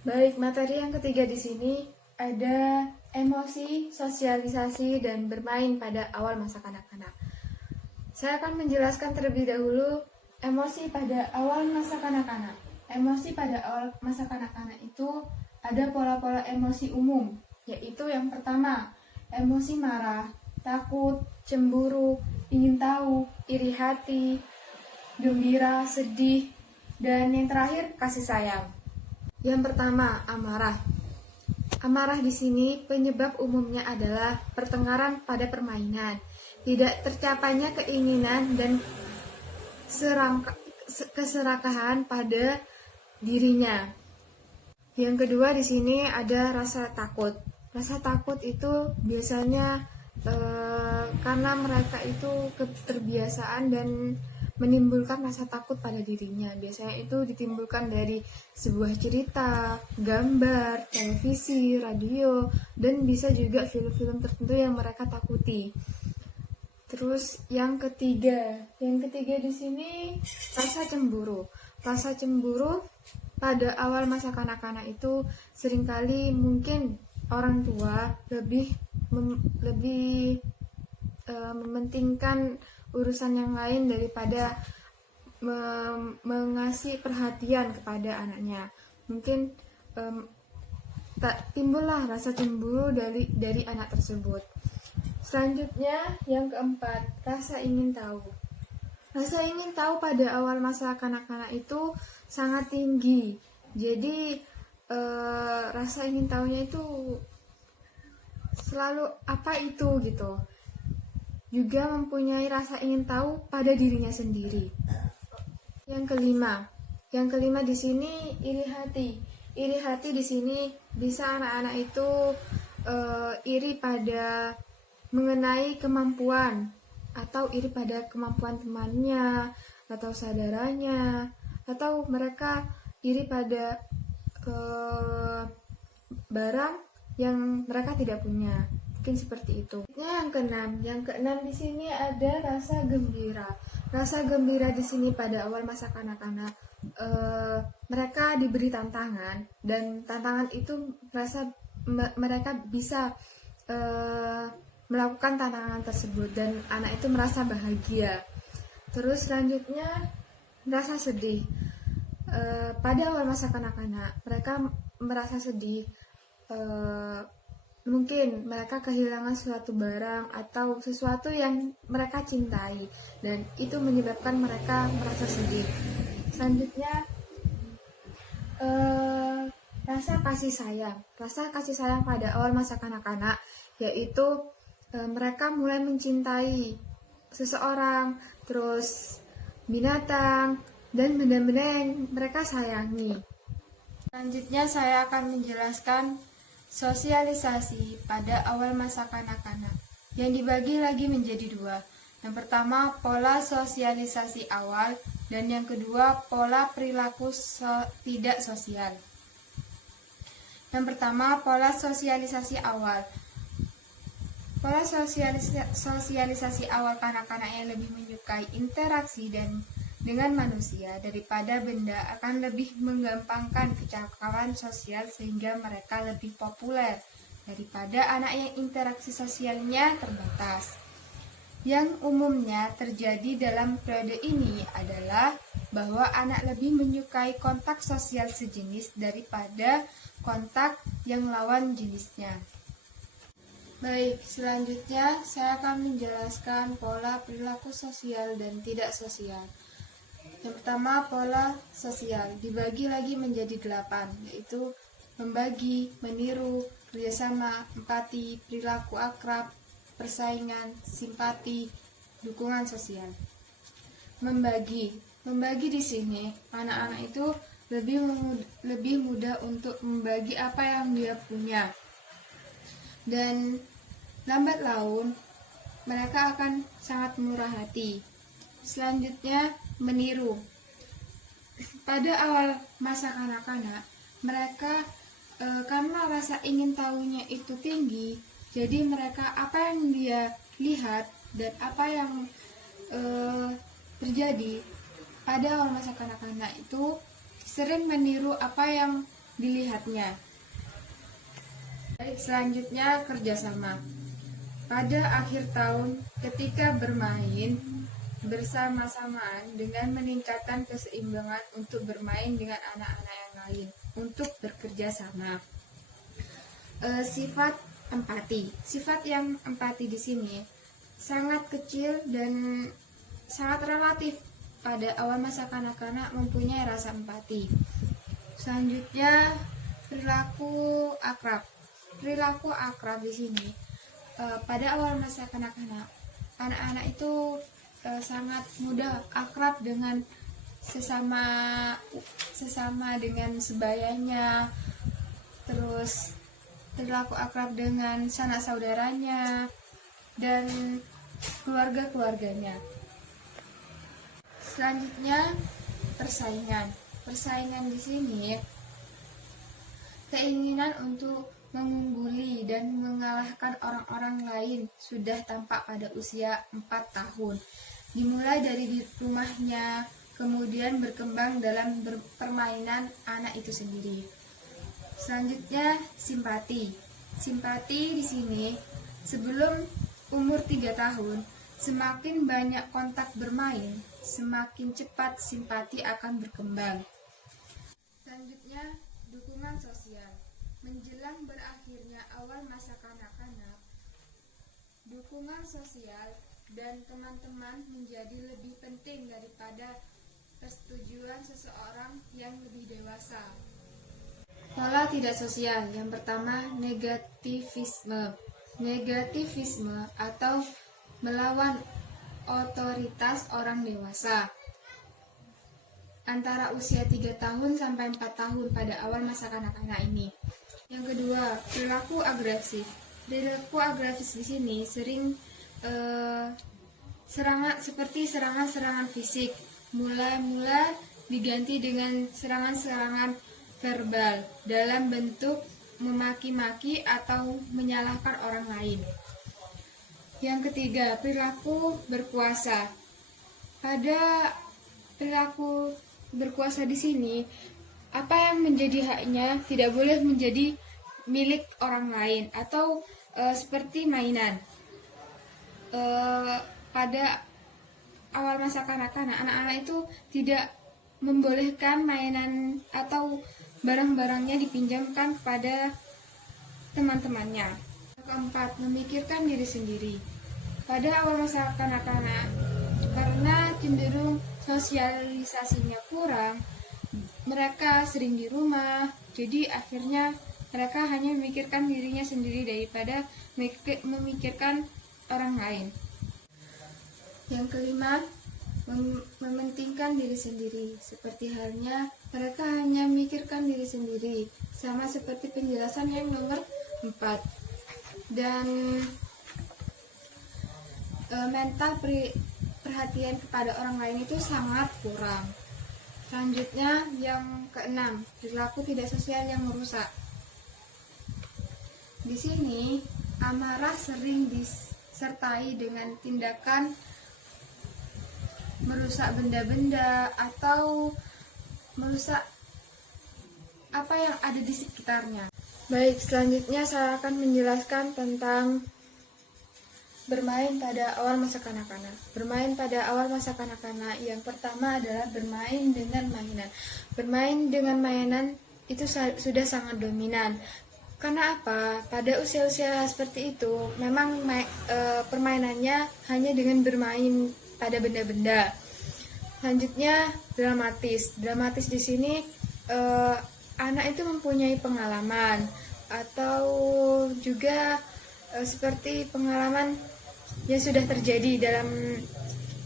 Baik, materi yang ketiga di sini ada emosi, sosialisasi, dan bermain pada awal masa kanak-kanak. Saya akan menjelaskan terlebih dahulu emosi pada awal masa kanak-kanak. Emosi pada awal masa kanak-kanak itu ada pola-pola emosi umum, yaitu yang pertama, emosi marah, takut, cemburu, ingin tahu, iri hati, gembira, sedih, dan yang terakhir kasih sayang. Yang pertama, amarah. Amarah di sini penyebab umumnya adalah pertengkaran pada permainan, tidak tercapainya keinginan dan keserakahan pada dirinya. Yang kedua di sini ada rasa takut. Rasa takut itu biasanya karena mereka itu keterbiasaan dan menimbulkan rasa takut pada dirinya. Biasanya itu ditimbulkan dari sebuah cerita, gambar, televisi, radio, dan bisa juga film-film tertentu yang mereka takuti. Terus yang ketiga di sini rasa cemburu. Rasa cemburu pada awal masa kanak-kanak itu seringkali mungkin orang tua lebih mementingkan urusan yang lain daripada mengasih perhatian kepada anaknya. Mungkin timbullah rasa cemburu dari anak tersebut. Selanjutnya yang keempat, rasa ingin tahu. Rasa ingin tahu pada awal masa kanak-kanak itu sangat tinggi. Jadi rasa ingin tahunya itu selalu apa itu gitu. Juga mempunyai rasa ingin tahu pada dirinya sendiri. Yang kelima di sini iri hati. Iri hati di sini bisa anak-anak itu iri pada mengenai kemampuan atau iri pada kemampuan temannya atau saudaranya, atau mereka iri pada barang yang mereka tidak punya. Mungkin seperti itu. Yang keenam di sini ada rasa gembira. Rasa gembira di sini pada awal masa kanak-kanak, mereka diberi tantangan dan tantangan itu mereka bisa melakukan tantangan tersebut dan anak itu merasa bahagia. Terus selanjutnya merasa sedih. Pada awal masa kanak-kanak mereka merasa sedih. Mungkin mereka kehilangan suatu barang atau sesuatu yang mereka cintai dan itu menyebabkan mereka merasa sedih. Selanjutnya rasa kasih sayang pada awal masa kanak-kanak, yaitu mereka mulai mencintai seseorang, terus binatang dan benda-benda yang mereka sayangi. Selanjutnya saya akan menjelaskan sosialisasi pada awal masa kanak-kanak yang dibagi lagi menjadi dua. Yang pertama, pola sosialisasi awal, dan yang kedua, pola perilaku tidak sosial. Yang pertama, pola sosialisasi awal. Pola sosialisasi awal kanak-kanak yang lebih menyukai interaksi dengan manusia daripada benda akan lebih menggampangkan kecakapan sosial sehingga mereka lebih populer daripada anak yang interaksi sosialnya terbatas. Yang umumnya terjadi dalam periode ini adalah bahwa anak lebih menyukai kontak sosial sejenis daripada kontak yang lawan jenisnya. Baik, selanjutnya saya akan menjelaskan pola perilaku sosial dan tidak sosial. Yang pertama, pola sosial dibagi lagi menjadi 8, yaitu membagi, meniru, kerjasama, empati, perilaku akrab, persaingan, simpati, dukungan sosial. Membagi di sini anak-anak itu lebih mudah untuk membagi apa yang dia punya, dan lambat laun mereka akan sangat murah hati. Selanjutnya, meniru. Pada awal masa kanak-kanak, mereka karena rasa ingin tahunya itu tinggi, jadi mereka apa yang dia lihat dan apa yang terjadi pada awal masa kanak-kanak itu sering meniru apa yang dilihatnya. Baik, selanjutnya kerjasama. Pada akhir tahun, ketika bermain bersama-samaan dengan meningkatkan keseimbangan untuk bermain dengan anak-anak yang lain, untuk bekerja sama. Sifat empati. Sifat yang empati di sini sangat kecil dan sangat relatif. Pada awal masa kanak-kanak mempunyai rasa empati. Selanjutnya, perilaku akrab. Perilaku akrab di sini pada awal masa kanak-kanak, anak-anak itu sangat mudah akrab dengan sesama dengan sebayanya, terus perilaku akrab dengan sanak saudaranya dan keluarga-keluarganya. Selanjutnya, persaingan. Persaingan di sini keinginan untuk mengungguli dan mengalahkan orang-orang lain sudah tampak pada usia 4 tahun. Dimulai dari di rumahnya, kemudian berkembang dalam permainan anak itu sendiri. Selanjutnya, simpati. Simpati di sini sebelum umur 3 tahun, semakin banyak kontak bermain, semakin cepat simpati akan berkembang. Selanjutnya, dukungan sosial. Menjelang berakhirnya awal masa kanak-kanak, dukungan sosial dan teman-teman menjadi lebih penting daripada persetujuan seseorang yang lebih dewasa. Pola tidak sosial. Yang pertama, negativisme. Negativisme atau melawan otoritas orang dewasa antara usia 3 tahun sampai 4 tahun pada awal masa kanak-kanak ini. Yang kedua, perilaku agresif. Perilaku agresif di sini sering seperti serangan-serangan fisik, mula-mula diganti dengan serangan-serangan verbal dalam bentuk memaki-maki atau menyalahkan orang lain. Yang ketiga, perilaku berkuasa. Pada perilaku berkuasa di sini, apa yang menjadi haknya tidak boleh menjadi milik orang lain atau seperti mainan. Pada awal masa kanak-kanak, anak-anak itu tidak membolehkan mainan atau barang-barangnya dipinjamkan kepada teman-temannya. Keempat, memikirkan diri sendiri. Pada awal masa kanak-kanak, karena cenderung sosialisasinya kurang, mereka sering di rumah, jadi akhirnya mereka hanya memikirkan dirinya sendiri daripada memikirkan orang lain. Yang kelima, mementingkan diri sendiri. Seperti halnya mereka hanya memikirkan diri sendiri, sama seperti penjelasan yang nomor 4. Dan mental perhatian kepada orang lain itu sangat kurang. Selanjutnya, yang keenam, perilaku tidak sosial yang merusak. Di sini, amarah sering disertai dengan tindakan merusak benda-benda atau merusak apa yang ada di sekitarnya. Baik, selanjutnya saya akan menjelaskan tentang bermain pada awal masa kanak-kanak. Bermain pada awal masa kanak-kanak yang pertama adalah bermain dengan mainan. Bermain dengan mainan itu sudah sangat dominan. Karena apa? Pada usia-usia seperti itu, memang permainannya hanya dengan bermain pada benda-benda. Selanjutnya, dramatis. Dramatis di sini anak itu mempunyai pengalaman atau juga seperti pengalaman yang sudah terjadi dalam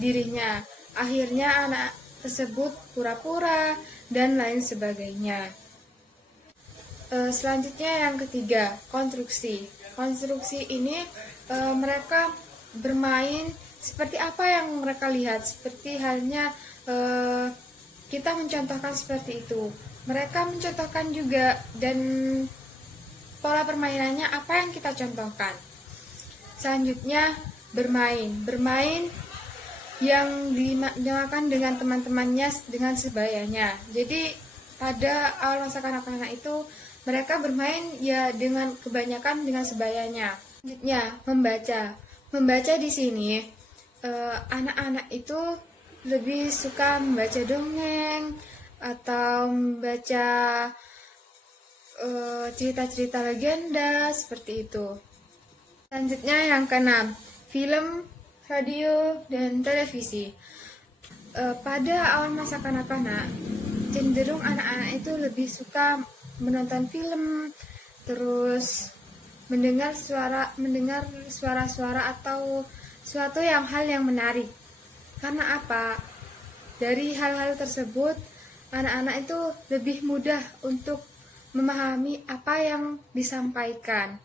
dirinya. Akhirnya anak tersebut pura-pura dan lain sebagainya. Selanjutnya yang ketiga, konstruksi. Konstruksi ini mereka bermain seperti apa yang mereka lihat. Seperti halnya kita mencontohkan seperti itu. Mereka mencontohkan juga dan pola permainannya apa yang kita contohkan. Selanjutnya bermain yang dimakan dengan teman-temannya dengan sebayanya. Jadi pada awal masa kanak-kanak itu mereka bermain ya dengan kebanyakan dengan sebayanya. Selanjutnya membaca. Membaca di sini anak-anak itu lebih suka membaca dongeng atau membaca cerita-cerita legenda seperti itu. Selanjutnya yang keenam, film, radio, dan televisi. Pada awal masa kanak-kanak, cenderung anak-anak itu lebih suka menonton film, terus mendengar suara-suara atau suatu hal yang menarik. Karena apa? Dari hal-hal tersebut, anak-anak itu lebih mudah untuk memahami apa yang disampaikan.